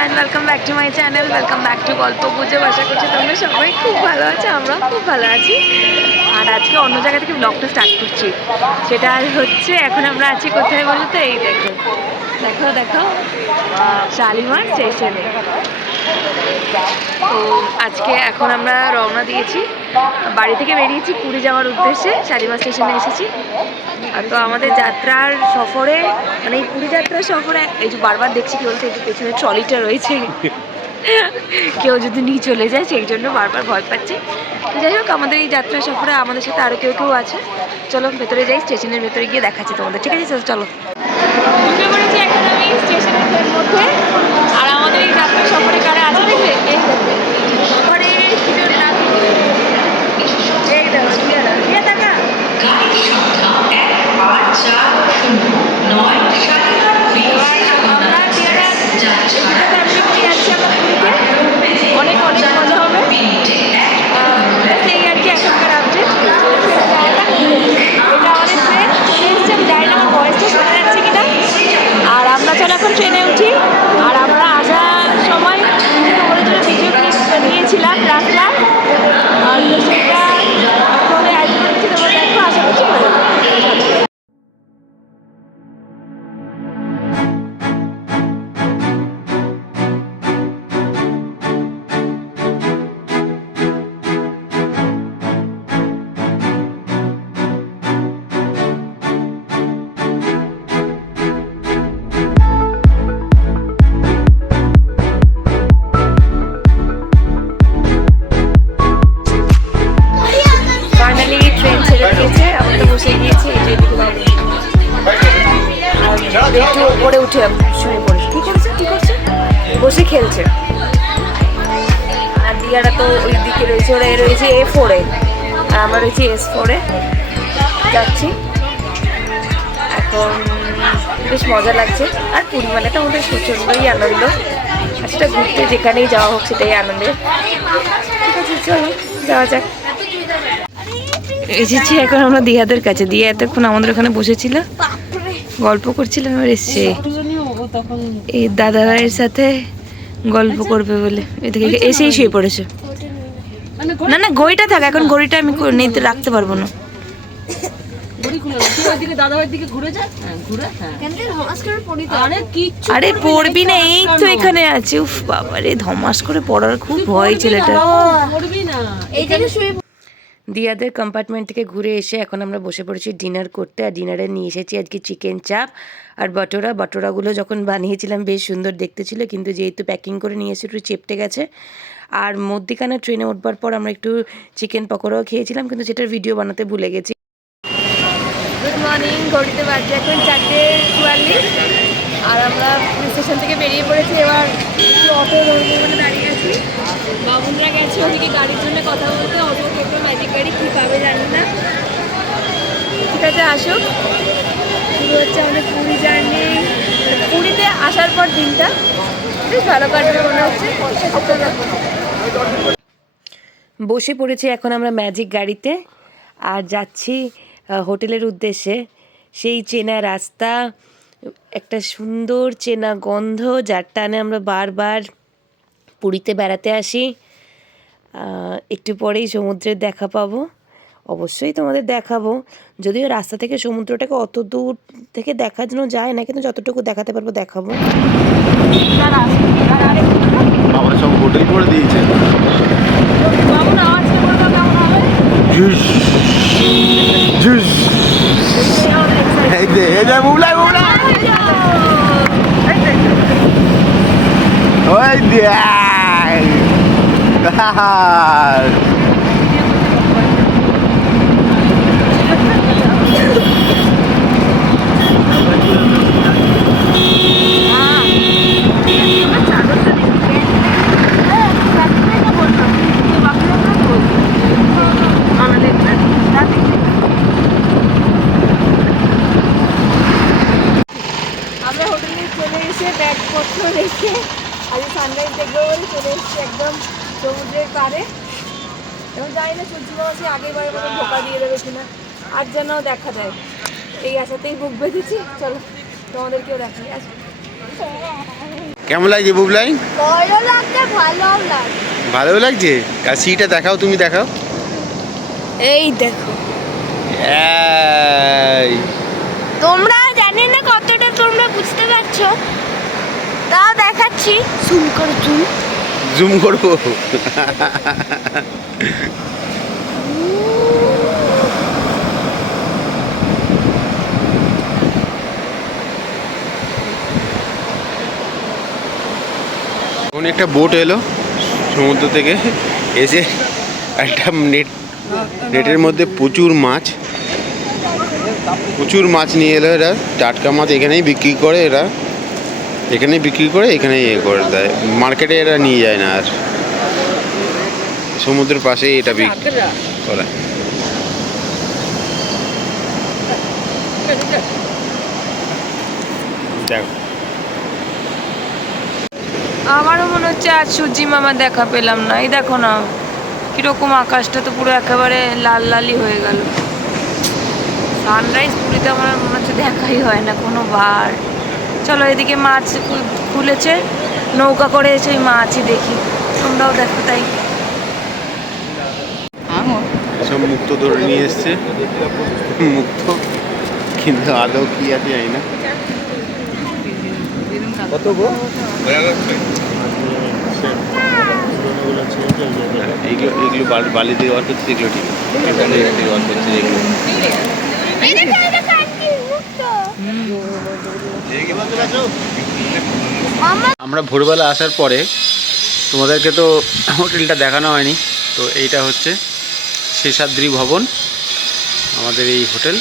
Everyone, welcome back to my channel, welcome back to গল্প গুজব। আশা করছি তোমরা সবাই খুব ভালো আছো, আমরা খুব ভালো আছি। আর আজকে অন্য জায়গা থেকে ব্লগটা স্টার্ট করছি। সেটা হচ্ছে এখন আমরা আছি কোথায় বলো তো? এই দেখো দেখো দেখো, শালিমার স্টেশনে। তো আজকে এখন আমরা রওনা দিয়েছি, বাড়ি থেকে বেরিয়েছি পুরী যাওয়ার উদ্দেশ্যে। শালিমার স্টেশনে এসেছি। আর তো আমাদের যাত্রার সফরে, মানে এই পুরী যাত্রার সফরে, এই যে বারবার দেখছি কি বলতে, এই যে পেছনে ট্রলিটা রয়েছে, কেউ যদি নিয়ে চলে যায় সেই জন্য বারবার ভয় পাচ্ছি। তো যাই হোক, আমাদের এই যাত্রা সফরে আমাদের সাথে আরও কেউ কেউ আছে। চলো ভেতরে যাই, স্টেশনের ভেতরে গিয়ে দেখাচ্ছি তোমাদের, ঠিক আছে? চলো। ঢুকে পড়েছি এখন আমি স্টেশনের মধ্যে। আর আমাদের এই যাত্রা সফরে কারা আছে দেখবে, এই দেখবে অনেক অনেক মজা হবে। সেই আর কি এখনকার আপডেট। এটা আমাদের ট্রেন চলে এসছে, আমি জানি না আমার ভয়েসটা শোনা যাচ্ছে কিনা। আর আমরা চলো এখন ট্রেনে উঠি। আর আমরা আসার সময় তোমাদের জন্য ভিডিও ক্লিপ নিয়েছিলাম রাস্তার, আর তো সেটা ফোনে অ্যাড করেছি, তোমরা দেখো, আশা করছি ভালো লাগবে। একটু উপরে উঠে শুয়ে পড়েছে। কি করছে বসে খেলছে। আর দিয়ারা তো ওই দিকে রয়েছে, ওরা রয়েছে A4-এ, আর আমরা রয়েছি S4-এ যাচ্ছি। এখন বেশ মজা লাগছে। আর পুরী মানে তো আমাদের প্রচণ্ডই আনন্দ, আর সেটা ঘুরতে যেখানেই যাওয়া হোক সেটাই আনন্দের। ঠিক আছে, চলো যাওয়া যাক। এসেছি এখন আমরা দিয়াদের কাছে। দিয়া এতক্ষণ আমাদের ওখানে বসেছিল, গল্প করছিলাম। এবার এসছে এই দাদা ভাইয়ের সাথে গল্প করবে বলে, এদিকে এসেই শুয়ে পড়েছে। না না, ঘড়িটা থাক, এখন ঘড়িটা আমি নিতে রাখতে পারবো না। আরে পড়বি না, এই তো এখানে আছে। উফ বাবা রে, ধমাস করে পড়ার খুব ভয় ছেলেটা। দিয়াদের কম্পার্টমেন্ট থেকে ঘুরে এসে এখন আমরা বসে পড়েছি ডিনার করতে। আর ডিনারে নিয়ে এসেছি আজকে চিকেন চাপ আর বটোরাগুলো যখন বানিয়েছিলাম বেশ সুন্দর দেখতে ছিল, কিন্তু যেহেতু প্যাকিং করে নিয়ে এসে একটু চেপটে গেছে। আর মধ্যিখানে ট্রেনে উঠবার পর আমরা একটু চিকেন পকোড়াও খেয়েছিলাম, কিন্তু সেটার ভিডিও বানাতে ভুলে গেছি। গুড মর্নিং, ঘড়িতে বাজছে এখন 4:44। আর আমরা স্টেশন থেকে বেরিয়ে পড়েছি। এবার অটো ধরবো বলে দাঁড়িয়ে আছি। বাবুনরা গেছে ওদিকে গাড়ির জন্য কথা বলতে, অটো টোটো ম্যাজিক গাড়ি কী পাবে জানি না। ঠিক আছে, আসুক। শুরু হচ্ছে আমাদের পুরী জার্নি। পুরীতে আসার পর দিনটা বেশ ভালো কাটবে মনে হচ্ছে। বসে পড়েছি এখন আমরা ম্যাজিক গাড়িতে আর যাচ্ছি হোটেলের উদ্দেশ্যে। সেই চেনা রাস্তা, একটা সুন্দর চেনা গন্ধ, যার টানে আমরা বারবার পুরীতে বেড়াতে আসি। একটু পরেই সমুদ্রের দেখা পাবো, অবশ্যই তোমাদের দেখাবো। যদিও রাস্তা থেকে সমুদ্রটাকে অত দূর থেকে দেখানো যায় না, কিন্তু যতটুকু দেখাতে পারবো দেখাবো। সব হোটেল করে দিয়েছে। ব্যাগপত্র রেখে আজ সানরাইজ দেখবো বলে চলে এসেছি একদম সমুদ্রের পাড়ে। এবং জানি না সূর্য মাসে আগেরবারের মতো ধোকা দিয়ে দেবে কিনা, আর যেন দেখা যায়। এই আশাতেই বুক বেঁধেছি। চলো তোমাদেরকেও দেখাই। আচ্ছা কেমন লাগছে বুবলাই? ভালো লাগছে, ভালো লাগছে। ভালো লাগছে। আর সিটা দেখাও, তুমি দেখাও। এই দেখো, এই তোমরা জানি না কতটা তোমরা বুঝতে পারছো, তাও দেখাচ্ছি। জুম করো, জুম। জুম করবো। এখন একটা বোট এলো সমুদ্র থেকে, এসে একটা নেটের মধ্যে প্রচুর মাছ নিয়ে এলো। এরা টাটকা মাছ এখানেই বিক্রি করে, এখানেই ইয়ে করে দেয়। মার্কেটে এরা নিয়ে যায় না, আর সমুদ্রের পাশেই এটা বিক্রি করে। দেখো, আমারও মনে হচ্ছে আজ সূর্যি মামা দেখা পেলাম না। এই দেখো না কিরকম, আকাশটা তো পুরো একেবারে লাল লালই হয়ে গেল। সানরাইজ পুরীতে আমার মনে হচ্ছে দেখাই হয় না কোনো বার। চলো এদিকে মাছ খুলেছে, নৌকা করে এসে ওই মাছই দেখি, তোমরাও দেখো তাই। সব মুক্ত ধরে নিয়ে এসছে, মুক্ত, কিন্তু আদৌ কি আছে জানি না। কত গো? এইগুলো বালি দিয়ে ওয়ার করছে, এগুলো ঠিক বালি দিয়ে ওয়ার করছে এগুলো। আমরা ভোরবেলা আসার পরে তোমাদেরকে তো হোটেলটা দেখানো হয়নি, তো এইটা হচ্ছে শেষাদ্রি ভবন, আমাদের এই হোটেল।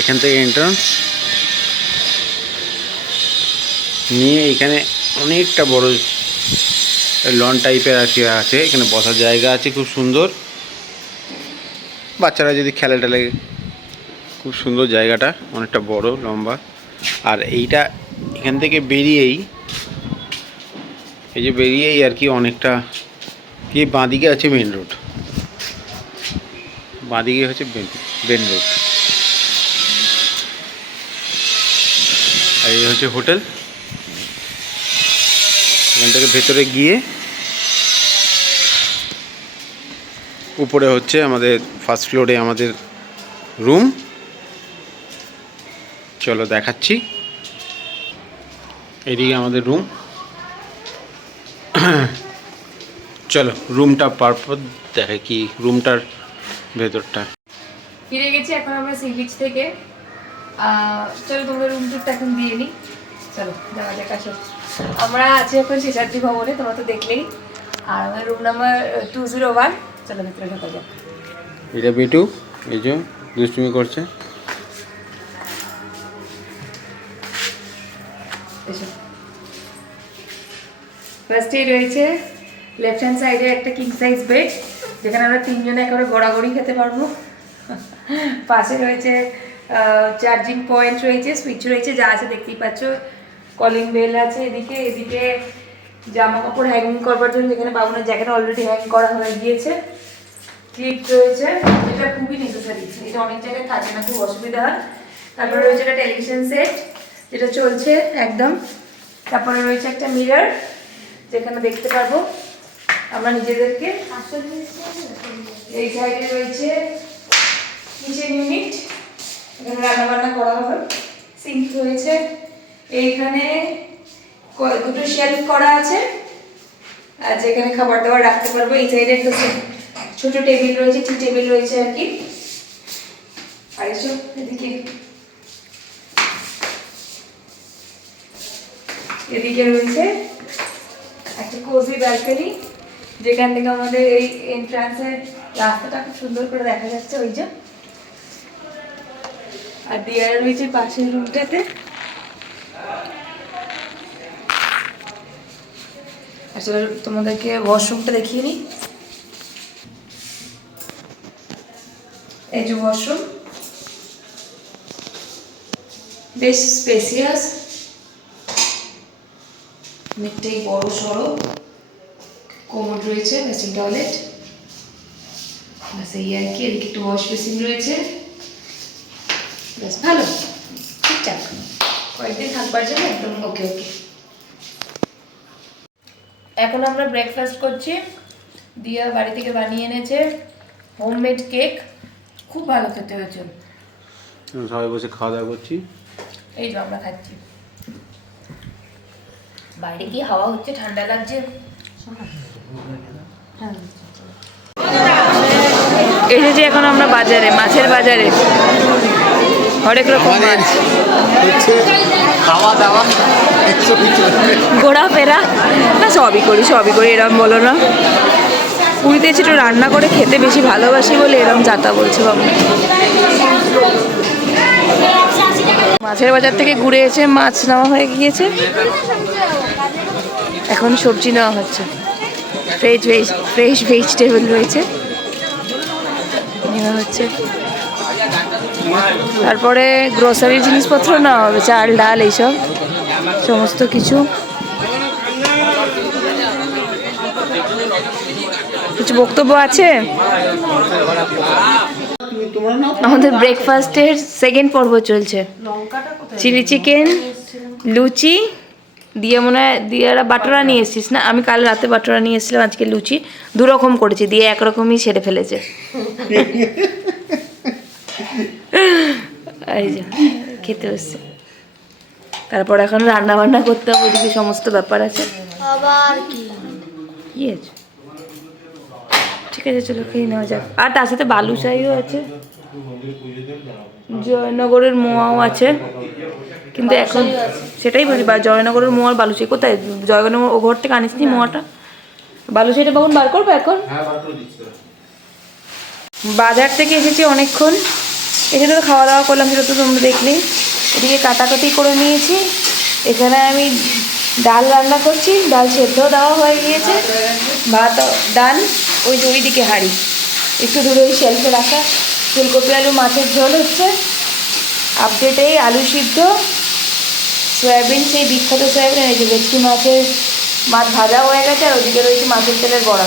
এখান থেকে এন্ট্রান্স নিয়ে এখানে অনেকটা বড় লন টাইপের আর কি আছে, এখানে বসার জায়গা আছে খুব সুন্দর। বাচ্চারা যদি খেলে টেলে, খুব সুন্দর জায়গাটা, অনেকটা বড় লম্বা। আর এইটা এখান থেকে বেরিয়েই, এই যে বেরিয়েই আর কি অনেকটা, কি বাঁদিকে আছে মেন রোড, বাঁদিকে হচ্ছে বেন রোড। আর এই হচ্ছে হোটেল। এখান থেকে ভেতরে গিয়ে উপরে হচ্ছে আমাদের ফার্স্ট ফ্লোরে আমাদের রুম। চলো দেখাচ্ছি, এদিকে আমাদের রুম। চলো রুমটা পারপর দেখে কি রুমটার ভেতরটা। ফিরে গেছি এখন আমরা সি বিচ থেকে। চলো তোমরা রুম টুরটা এখন দিয়ে নিই। চলো যাওয়া যাক, আসো। আমরা আছি এখন শেষাদ্রি ভবনে, তোমরা তো দেখলেই। আর আমার রুম নাম্বার 201। চলো ভেতরে ঢোকা যাক। এটা বিটু, এই যে দুষ্টুমি করছে। এসো। ফার্স্টেই রয়েছে লেফট হ্যান্ড সাইডে একটা কিং সাইজ বেড, যেখানে আমরা তিনজনে একেবারে গড়াগড়ি খেতে পারবো। পাশে রয়েছে চার্জিং পয়েন্ট রয়েছে, সুইচ রয়েছে, যা আছে দেখতেই পাচ্ছ। কলিং বেল আছে এদিকে। এদিকে জামা কাপড় হ্যাঙ্গিং করবার জন্য, যেখানে বাবুনের জ্যাকেট অলরেডি হ্যাং করা হয়ে গিয়েছে। ক্লিপ রয়েছে, এটা খুবই নেসেসারি, এটা অনেক জায়গায় থাকে না, খুব অসুবিধা হয়। তারপরে রয়েছে একটা টেলিভিশন সেট, যেটা চলছে একদম। তারপরে রয়েছে একটা মিরর, যেখানে দেখতে পারবো আমরা নিজেদেরকে। এই সাইডে রয়েছে কিচেন ইউনিট, এখানে রান্না বান্না করা হবে। সিঙ্ক রয়েছে এইখানে, দুটো শেলফ করা আছে, আর যেখানে খাবার দাবার রাখতে পারবো। এই সাইডে একটা ছোট টেবিল রয়েছে, টি টেবিল রয়েছে আর কি। আর এসব এদিকে রয়েছে একটা কোজি ব্যালকনি, যেখান থেকে আমাদের এই এন্ট্রান্সের রাস্তাটা খুব সুন্দর করে দেখা যাচ্ছে, ওই যে। আর দেয়াল রয়েছে পাশের রুমটাতে। আসলে তোমাদেরকে ওয়াশরুমটা দেখিয়ে নিই। এই যে ওয়াশরুম, বেশ স্পেসিয়াস, অনেকটাই বড় সড়ো। কোমোড রয়েছে, ড্রেসিং টয়লেট, ব্যাস এই আর কি। এদিকে একটু ওয়াশ বেসিন রয়েছে, বেশ ভালো, ঠিকঠাক। কয়েকদিন থাকবার জন্য একদম ওকে ওকে। এখন আমরা ব্রেকফাস্ট করছি। দিয়া বাড়ি থেকে বানিয়ে এনেছে হোমমেড কেক, খুব ভালো খেতে হয়েছে। সবাই বসে খাওয়া দাওয়া করছি। এই যে আমরা খাচ্ছি, বাইরে কি হাওয়া হচ্ছে, ঠান্ডা লাগছে। এসেছি এখন আমরা বাজারে, মাছের বাজারে, হরেক রকম মাছ, খাওয়া দাওয়া ঘোরাফেরা না সবই করি এরম বলো না। পুরীতে এসে একটু রান্না করে খেতে বেশি ভালোবাসি বলে এরম যাতা বলছে বাবু। মাছের বাজার থেকে ঘুরে এসে মাছ নেওয়া হয়ে গিয়েছে, এখন সবজি নেওয়া হচ্ছে। ফ্রেশ ভেজিটেবল রয়েছে, নেওয়া হচ্ছে। তারপরে গ্রোসারির জিনিসপত্র নেওয়া হবে, চাল ডাল এইসব সমস্ত কিছু। কিছু বক্তব্য আছে? আমাদের ব্রেকফাস্টের সেকেন্ড পর্ব চলছে। চিলি চিকেন, লুচি দিয়ে, মনে হয় দিয়ারা বাটোরা নিয়ে এসছিস না? আমি কাল রাতে বাটোরা নিয়ে এসেছিলাম, আজকে লুচি। দুরকম করেছি, দিয়ে একরকমই সেরে ফেলেছে। এই যে খেতে বসছে। তারপর এখন রান্না বান্না করতে হবে, ওদিকে সমস্ত ব্যাপার আছে। আবার কি আছে? ঠিক আছে, চলো খেয়ে নেওয়া যাক। আর তার সাথে বালুশাহিও আছে, জয়নগরের মোয়াও আছে, কিন্তু এখন সেটাই বলি, জয়নগরের মোয়ার বালুশাহি কোথায়? জয়নগর ও ঘর থেকে আনিস নি মোয়াটা? বালুশাহিটা কখন বার করবো? এখন বাজার থেকে এসেছি অনেকক্ষণ, এসে তো খাওয়া দাওয়া করলাম, সেটা তো তোমরা দেখলেই। এদিকে কাটাকাটি করে নিয়েছি। এখানে আমি ডাল রান্না করছি, ডাল সেদ্ধ দেওয়া হয়ে গিয়েছে, ভাত ডাল ওই যে ওইদিকে হাঁড়ি একটু দূরে ওই শেলফে রাখা। ফুলকপি আলু মাছের ঝোল হচ্ছে, আপডেটে আলু সিদ্ধ, সয়াবিন, সেই বিখ্যাত সয়াবিন, এই যে ভেটকি মাছ ভাজা হয়ে গেছে, আর ওইদিকে রয়েছে মাছের তেলের বড়া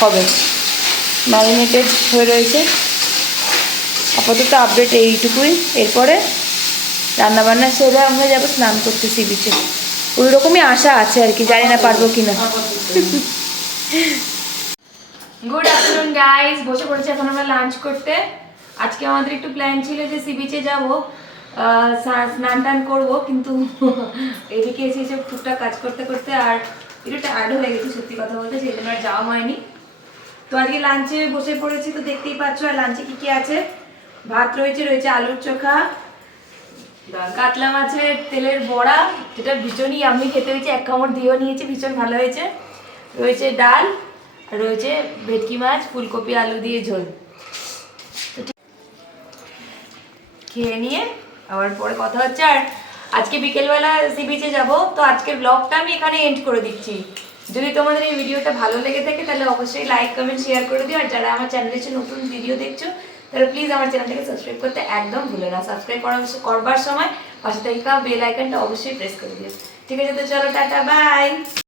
হবে ম্যারিনেটেড হয়ে রয়েছে। আপাতত আপডেট এইটুকুই। এরপরে রান্নাবান্না সেরে আমরা যাবো স্নান করতে সি বিচে, ওই রকমই আশা আছে আর কি, জানি না পারবো কিনা। গুড আফটারনুন গাইস, বসে পড়েছি এখন আমরা লাঞ্চ করতে। আজকে আমাদের একটু প্ল্যান ছিল যে সি বিচে যাবো, স্নান টান করবো, কিন্তু এদিকে এসে এসে টুকটাক কাজ করতে করতে আর একটু টায়ার্ড হয়ে গেছি সত্যি কথা বলতে, সেই জন্য আর যাওয়া হয়নি। তো আজকে লাঞ্চে বসে পড়েছি, তো দেখতেই পাচ্ছ। আর লাঞ্চে কি কি আছে? ভাত রয়েছে আলুর চোখা, কাতলা মাছের তেলের বড়া, যেটা ভীষণই আমি খেতে হয়েছে, এক কামড় দিয়েও নিয়েছি, ভীষণ ভালো হয়েছে। রয়েছে ডাল, আর রয়েছে ভেটকি মাছ ফুলকপি আলু দিয়ে ঝোল। খেয়ে নিয়ে আবার পরে কথা হচ্ছে। আর আজকে বিকেলবেলা সি বিচে যাবো, তো আজকের ব্লগটা আমি এখানে এন্ড করে দিচ্ছি। যদি তোমাদের এই ভিডিওটা ভালো লেগে থাকে তাহলে অবশ্যই লাইক কমেন্ট শেয়ার করে দিও। আর যারা আমার চ্যানেলে নতুন ভিডিও দেখছো তাহলে প্লিজ আমার চ্যানেলটাকে সাবস্ক্রাইব করতে একদম ভুলো না। সাবস্ক্রাইব করবার সময় পাশে থাকা বেল আইকনটা অবশ্যই প্রেস করে দিও। ঠিক আছে, তো চলো টাটা বাই।